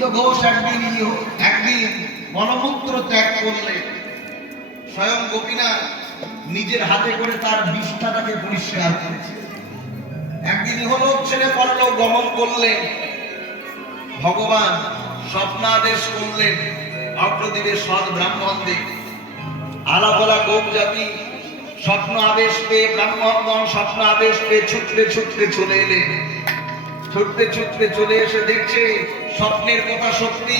গোবিন্দ ঘোষ একদিন মলমূত্র ত্যাগ করলেন। স্বয়ং গোপীনাথ নিজের হাতে করে তার বিষ্ঠাটাকে পরিষ্কার করেছে। একদিন হলো ছেলে পরলোক গমন করলেন। ভগবান স্বপ্নাদেশ করলেন অগ্রদ্বীপের সৎ ব্রাহ্মণদের। আলাপলা গোপ জাতি স্বপ্ন আদেশ পেয়ে, ব্রাহ্মণগণ স্বপ্ন আদেশ পেয়ে ছুটতে ছুটতে চলে এলেন। ছুটতে ছুটতে চলে এসে দেখছে স্বপ্নের কথা সত্যি।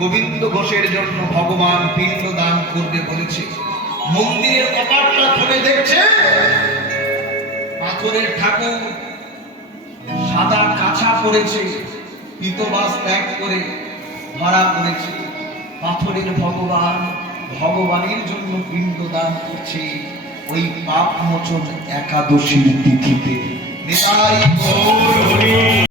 গোবিন্দ ঘোষের জন্য ভগবান পিণ্ড দান করবে বলেছে। মন্দিরের কপাটটা খুলে দেখছে পাথরের ঠাকুর সাদা কাছা পড়েছে, পিতবাস ত্যাগ করে ধরা পড়েছে। পাথরের ভগবান ভগবানের জন্য পিণ্ড দান করছে ওই পাপ মোচন একাদশীর তিথিতে। নিতাই গৌর হরি।